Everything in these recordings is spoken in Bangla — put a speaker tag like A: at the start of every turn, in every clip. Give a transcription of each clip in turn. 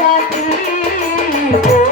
A: সুখের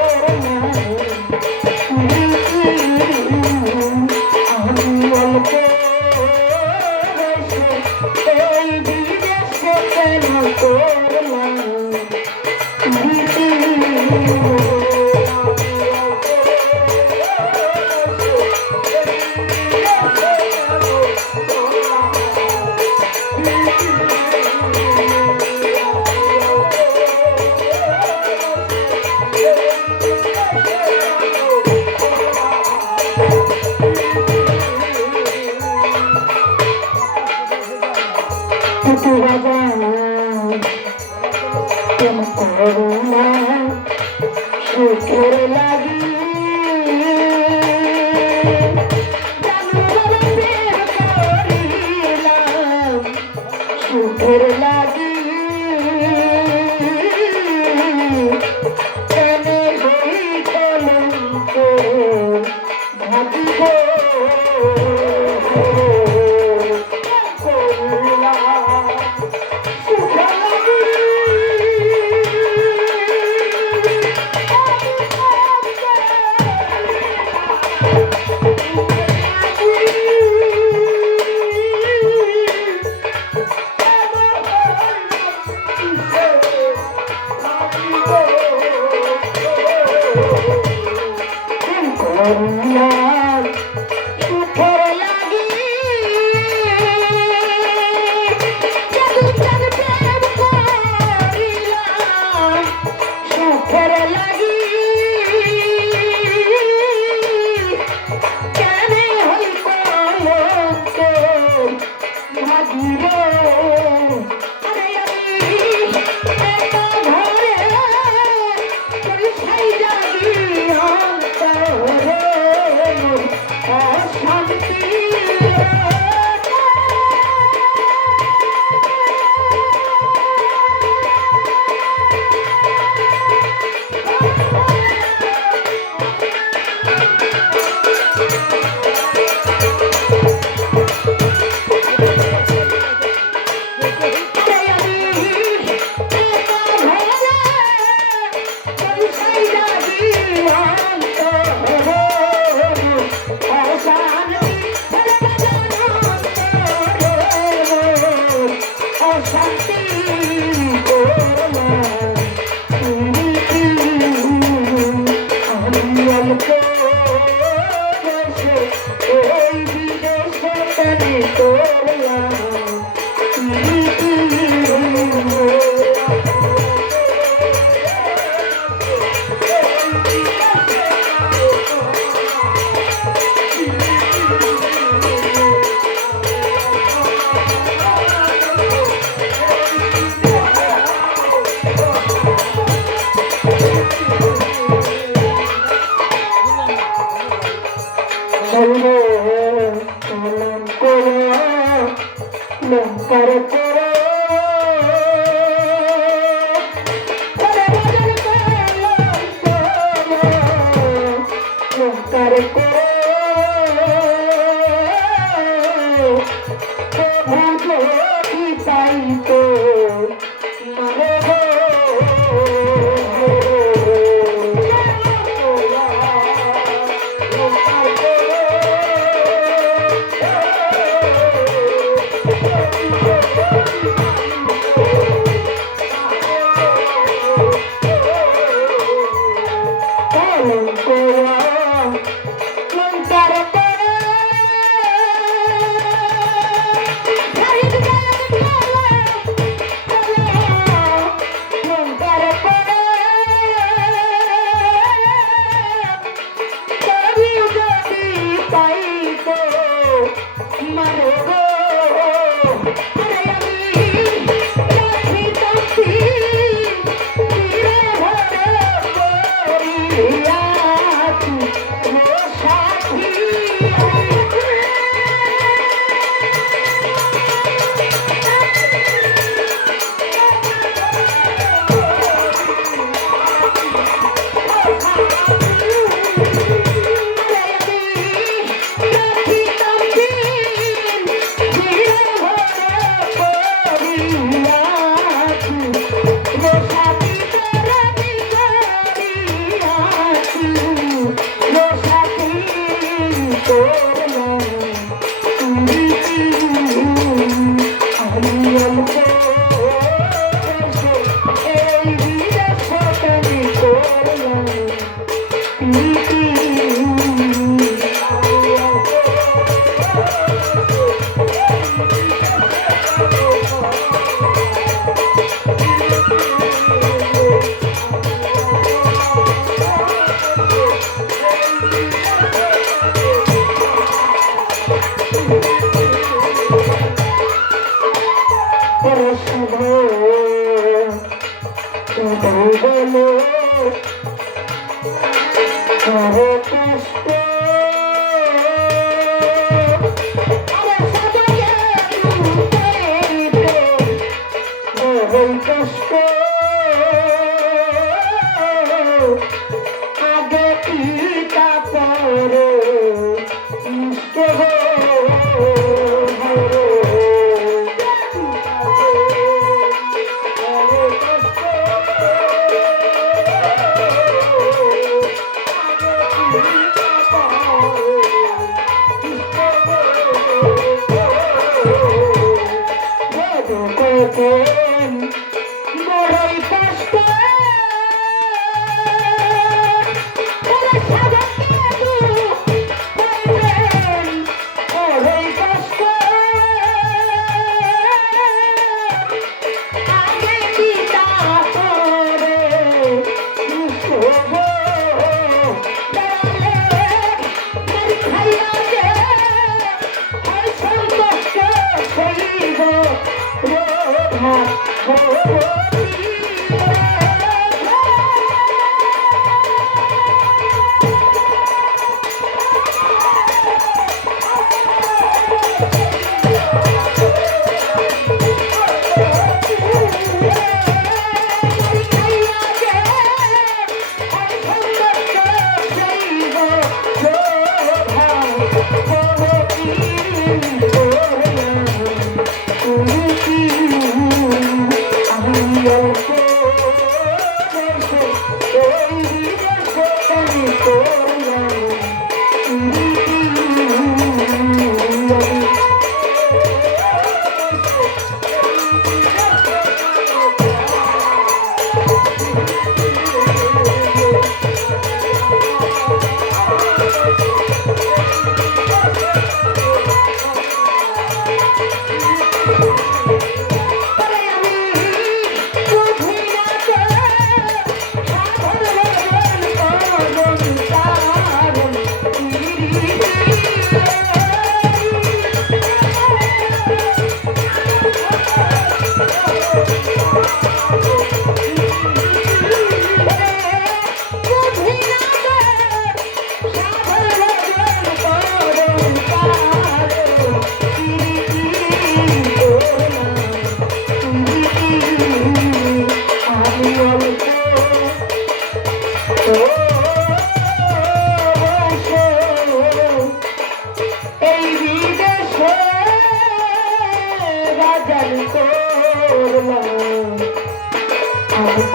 A: রাজাই করলাম।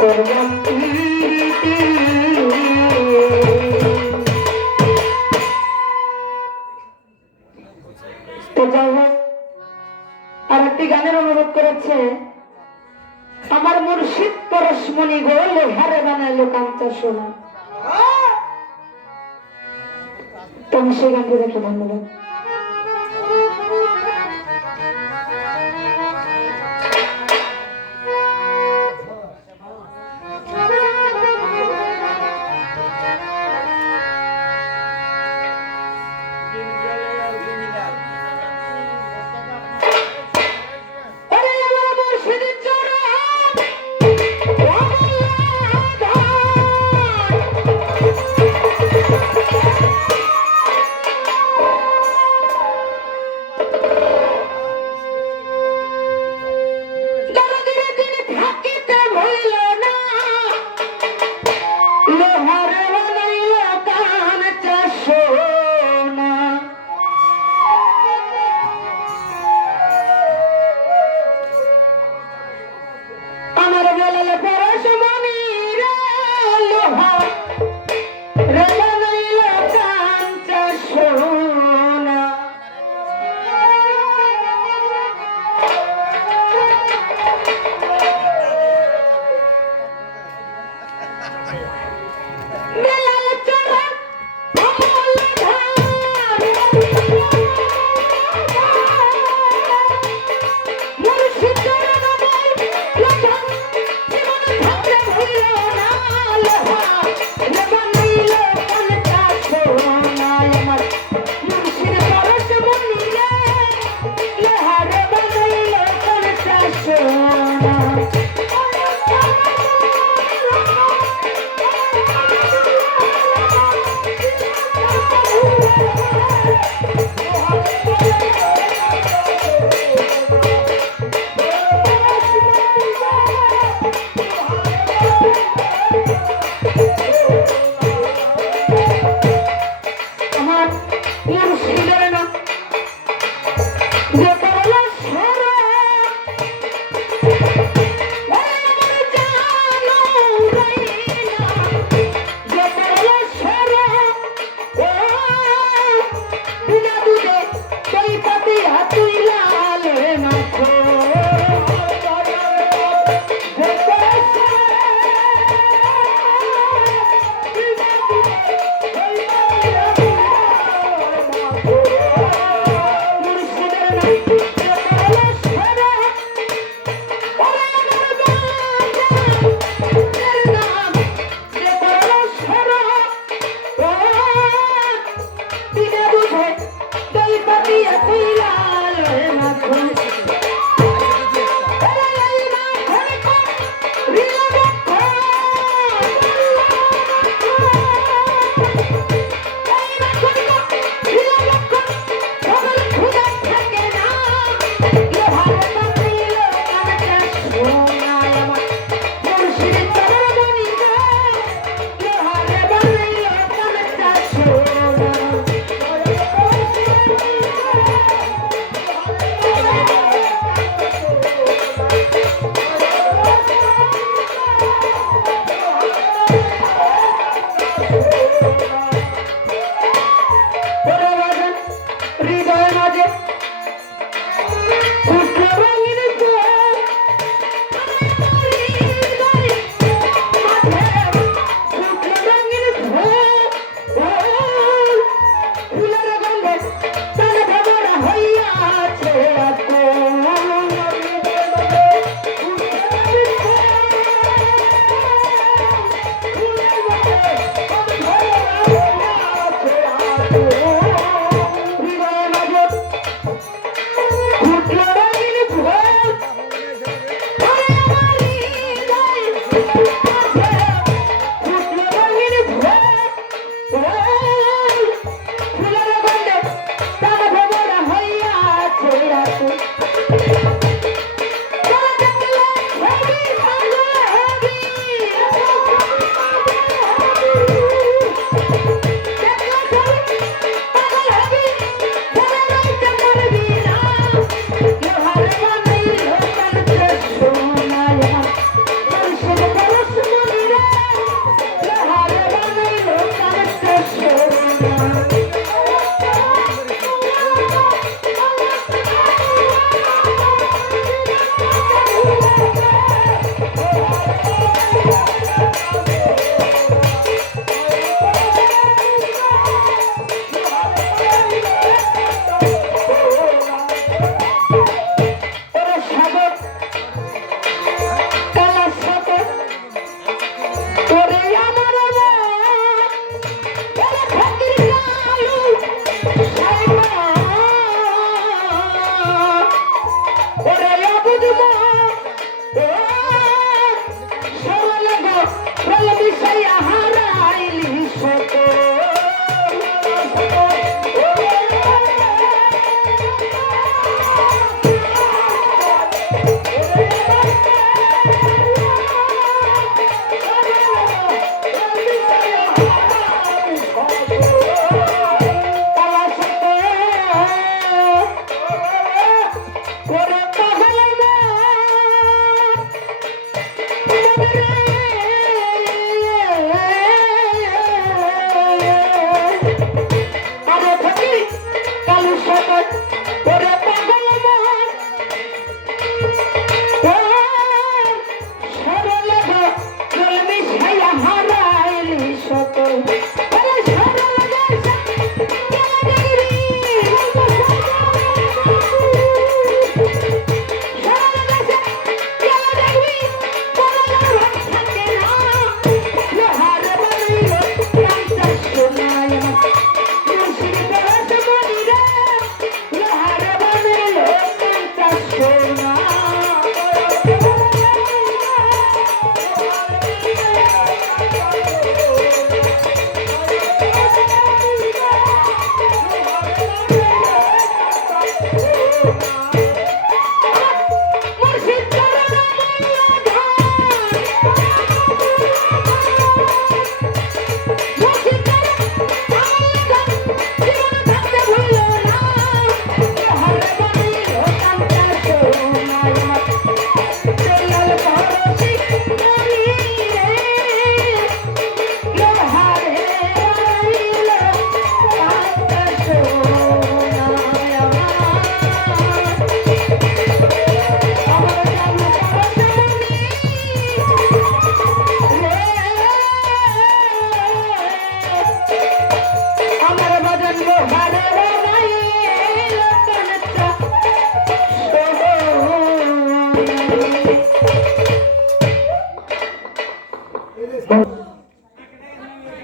A: করলাম
B: আর একটি গানের অনুরোধ করেছে আমার মুর্শিদ পরশমণি গোল হারে বানাইলো কাঞ্চা সোনা হ্যাঁ। তুমি সে গানটি দেখে ধন্যবাদ।